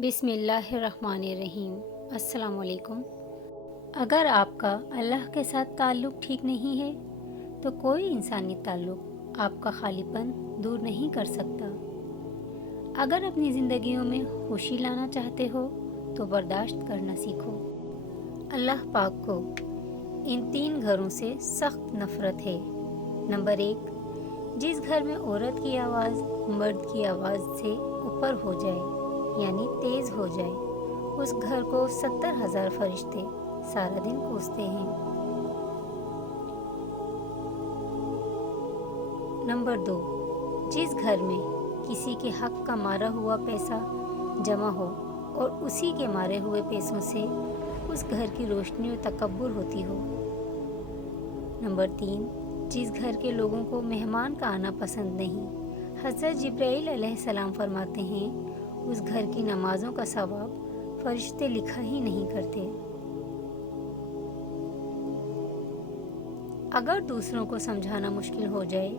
بسم اللہ الرحمن الرحیم۔ السلام علیکم۔ اگر آپ کا اللہ کے ساتھ تعلق ٹھیک نہیں ہے تو کوئی انسانی تعلق آپ کا خالی پن دور نہیں کر سکتا۔ اگر اپنی زندگیوں میں خوشی لانا چاہتے ہو تو برداشت کرنا سیکھو۔ اللہ پاک کو ان 3 گھروں سے سخت نفرت ہے۔ نمبر 1، جس گھر میں عورت کی آواز مرد کی آواز سے اوپر ہو جائے یعنی تیز ہو جائے، اس گھر کو 70,000 فرشتے سارا دن کوستے ہیں۔ نمبر 2، جس گھر میں کسی کے حق کا مارا ہوا پیسہ جمع ہو اور اسی کے مارے ہوئے پیسوں سے اس گھر کی روشنی و تکبر ہوتی ہو۔ نمبر 3، جس گھر کے لوگوں کو مہمان کا آنا پسند نہیں، حضرت جبرائیل علیہ السلام فرماتے ہیں اس گھر کی نمازوں کا ثواب فرشتے لکھا ہی نہیں کرتے۔ اگر دوسروں کو سمجھانا مشکل ہو جائے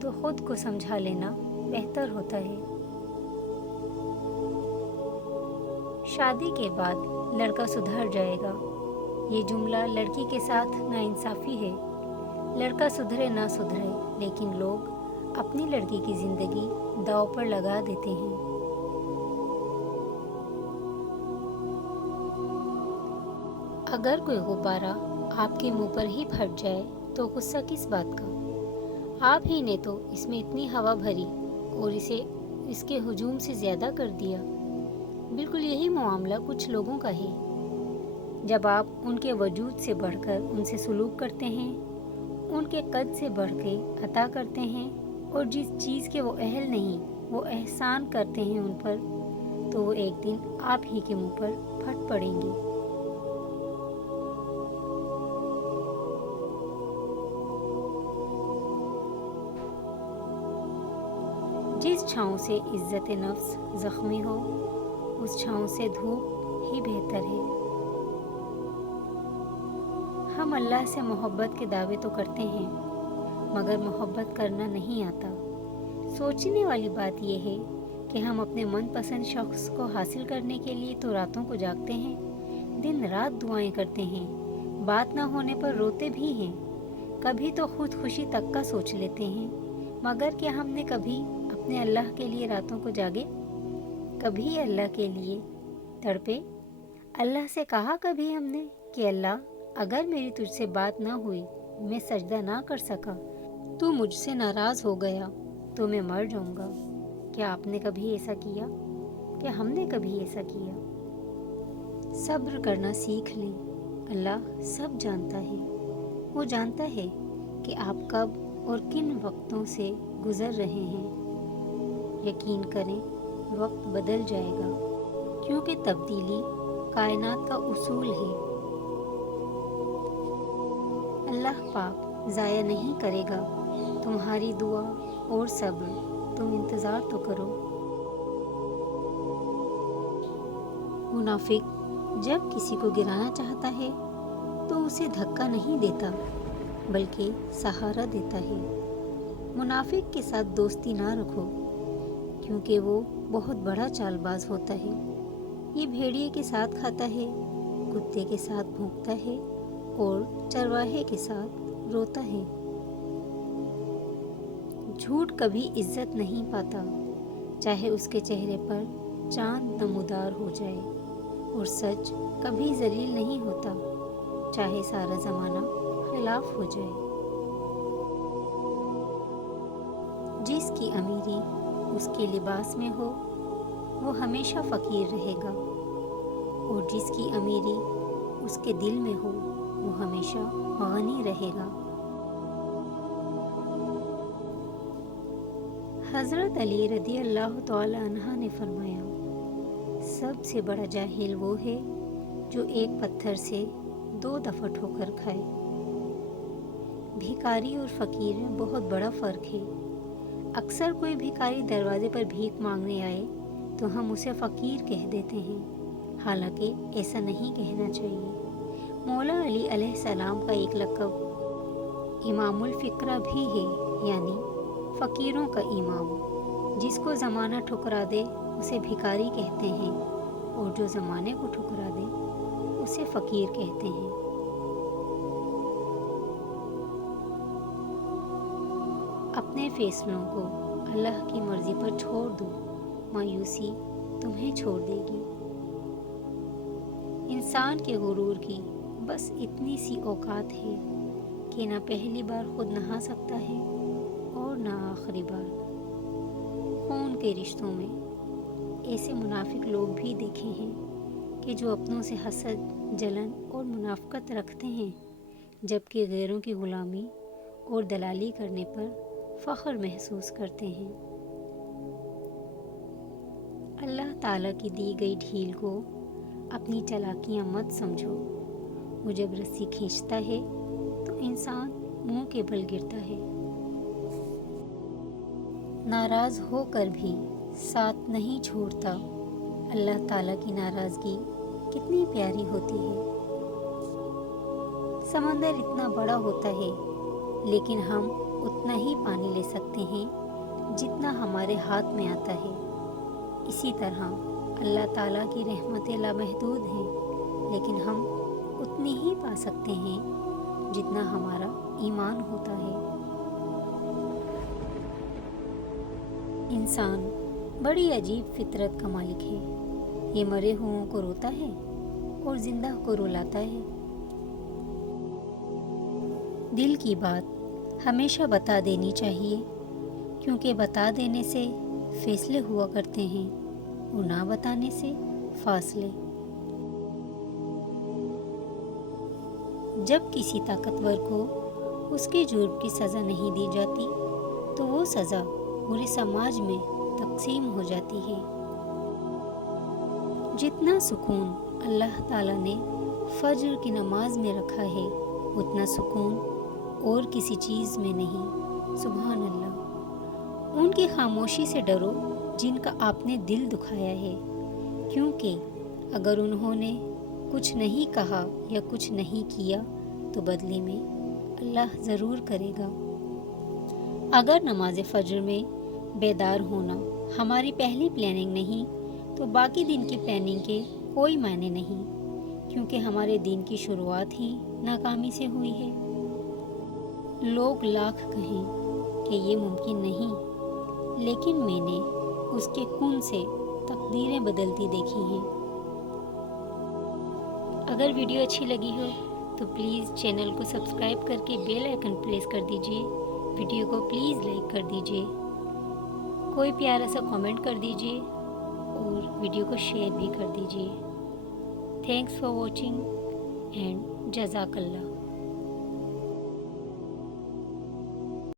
تو خود کو سمجھا لینا بہتر ہوتا ہے۔ شادی کے بعد لڑکا سدھر جائے گا، یہ جملہ لڑکی کے ساتھ ناانصافی ہے۔ لڑکا سدھرے نہ سدھرے لیکن لوگ اپنی لڑکی کی زندگی داؤ پر لگا دیتے ہیں۔ اگر کوئی غبارہ آپ کے منہ پر ہی پھٹ جائے تو غصہ کس بات کا؟ آپ ہی نے تو اس میں اتنی ہوا بھری اور اسے اس کے ہجوم سے زیادہ کر دیا۔ بالکل یہی معاملہ کچھ لوگوں کا ہے۔ جب آپ ان کے وجود سے بڑھ کر ان سے سلوک کرتے ہیں، ان کے قد سے بڑھ کے عطا کرتے ہیں اور جس چیز کے وہ اہل نہیں وہ احسان کرتے ہیں ان پر، تو وہ ایک دن آپ ہی کے منہ پر پھٹ پڑیں گے۔ جس چھاؤں سے عزت نفس زخمی ہو اس چھاؤں سے دھوپ ہی بہتر ہے۔ ہم اللہ سے محبت کے دعوے تو کرتے ہیں مگر محبت کرنا نہیں آتا۔ سوچنے والی بات یہ ہے کہ ہم اپنے من پسند شخص کو حاصل کرنے کے لیے تو راتوں کو جاگتے ہیں، دن رات دعائیں کرتے ہیں، بات نہ ہونے پر روتے بھی ہیں، کبھی تو خود خوشی تک کا سوچ لیتے ہیں، مگر کیا ہم نے کبھی اپنے اللہ کے لیے راتوں کو جاگے؟ کبھی اللہ کے لیے تڑپے؟ اللہ سے کہا کبھی ہم نے کہ اللہ اگر میری تجھ سے بات نہ ہوئی، میں سجدہ نہ کر سکا، تو مجھ سے ناراض ہو گیا تو میں مر جاؤں گا؟ کیا آپ نے کبھی ایسا کیا؟ کیا ہم نے کبھی ایسا کیا؟ صبر کرنا سیکھ لیں، اللہ سب جانتا ہے۔ وہ جانتا ہے کہ آپ کب اور کن وقتوں سے گزر رہے ہیں۔ یقین کریں وقت بدل جائے گا، کیونکہ تبدیلی کائنات کا اصول ہے۔ اللہ پاک ضائع نہیں کرے گا تمہاری دعا اور صبر، تم انتظار تو کرو۔ منافق جب کسی کو گرانا چاہتا ہے تو اسے دھکا نہیں دیتا بلکہ سہارا دیتا ہے۔ منافق کے ساتھ دوستی نہ رکھو کیونکہ وہ بہت بڑا چال باز ہوتا ہے۔ یہ بھیڑیے کے ساتھ کھاتا ہے، کتے کے ساتھ بھونکتا ہے اور چرواہے کے ساتھ روتا ہے۔ جھوٹ کبھی عزت نہیں پاتا، چاہے اس کے چہرے پر چاند نمودار ہو جائے، اور سچ کبھی ذلیل نہیں ہوتا، چاہے سارا زمانہ خلاف ہو جائے۔ جس کی امیری اس کے لباس میں ہو وہ ہمیشہ فقیر رہے گا، اور جس کی امیری اس کے دل میں ہو وہ ہمیشہ غنی رہے گا۔ حضرت علی رضی اللہ تعالی عنہ نے فرمایا، سب سے بڑا جاہل وہ ہے جو ایک پتھر سے 2 دفعہ ٹھوکر کھائے۔ بھیکاری اور فقیر میں بہت بڑا فرق ہے۔ اکثر کوئی بھیکاری دروازے پر بھیک مانگنے آئے تو ہم اسے فقیر کہہ دیتے ہیں، حالانکہ ایسا نہیں کہنا چاہیے۔ مولا علی علیہ السلام کا ایک لقب امام الفقرا بھی ہے، یعنی فقیروں کا امام۔ جس کو زمانہ ٹھکرا دے اسے بھیکاری کہتے ہیں، اور جو زمانے کو ٹھکرا دے اسے فقیر کہتے ہیں۔ اپنے فیصلوں کو اللہ کی مرضی پر چھوڑ دو، مایوسی تمہیں چھوڑ دے گی۔ انسان کے غرور کی بس اتنی سی اوقات ہے کہ نہ پہلی بار خود نہا سکتا ہے اور نہ آخری بار۔ خون کے رشتوں میں ایسے منافق لوگ بھی دیکھے ہیں کہ جو اپنوں سے حسد، جلن اور منافقت رکھتے ہیں، جبکہ غیروں کی غلامی اور دلالی کرنے پر فخر محسوس کرتے ہیں۔ اللہ تعالیٰ کی دی گئی ڈھیل کو اپنی چالاکیاں مت سمجھو۔ وہ جب رسی کھینچتا ہے تو انسان منہ کے بل گرتا ہے۔ ناراض ہو کر بھی ساتھ نہیں چھوڑتا۔ اللہ تعالیٰ کی ناراضگی کتنی پیاری ہوتی ہے۔ سمندر اتنا بڑا ہوتا ہے لیکن ہم اتنا ہی پانی لے سکتے ہیں جتنا ہمارے ہاتھ میں آتا ہے۔ اسی طرح اللہ تعالیٰ کی رحمتیں لامحدود ہیں لیکن ہم اتنی ہی پا سکتے ہیں جتنا ہمارا ایمان ہوتا ہے۔ انسان بڑی عجیب فطرت کا مالک ہے۔ یہ مرے ہوں کو روتا ہے اور زندہ کو رلاتا ہے۔ دل کی بات ہمیشہ بتا دینی چاہیے، کیونکہ بتا دینے سے فیصلے ہوا کرتے ہیں اور نہ بتانے سے فاصلے۔ جب کسی طاقتور کو اس کے جرم کی سزا نہیں دی جاتی تو وہ سزا پورے سماج میں تقسیم ہو جاتی ہے۔ جتنا سکون اللہ تعالیٰ نے فجر کی نماز میں رکھا ہے اتنا سکون اور کسی چیز میں نہیں۔ سبحان اللہ۔ ان کی خاموشی سے ڈرو جن کا آپ نے دل دکھایا ہے، کیونکہ اگر انہوں نے کچھ نہیں کہا یا کچھ نہیں کیا تو بدلے میں اللہ ضرور کرے گا۔ اگر نماز فجر میں بیدار ہونا ہماری پہلی پلاننگ نہیں تو باقی دن کی پلاننگ کے کوئی معنی نہیں، کیونکہ ہمارے دن کی شروعات ہی ناکامی سے ہوئی ہے۔ لوگ لاکھ کہیں کہ یہ ممکن نہیں، لیکن میں نے اس کے کن سے تقدیریں بدلتی دیکھی ہیں۔ اگر ویڈیو اچھی لگی ہو تو پلیز چینل کو سبسکرائب کر کے بیل آئیکن پریس کر دیجیے۔ ویڈیو کو پلیز لائک کر دیجیے، کوئی پیارا سا کامنٹ کر دیجیے اور ویڈیو کو شیئر بھی کر دیجیے۔ تھینکس فار واچنگ اینڈ جزاک اللہ۔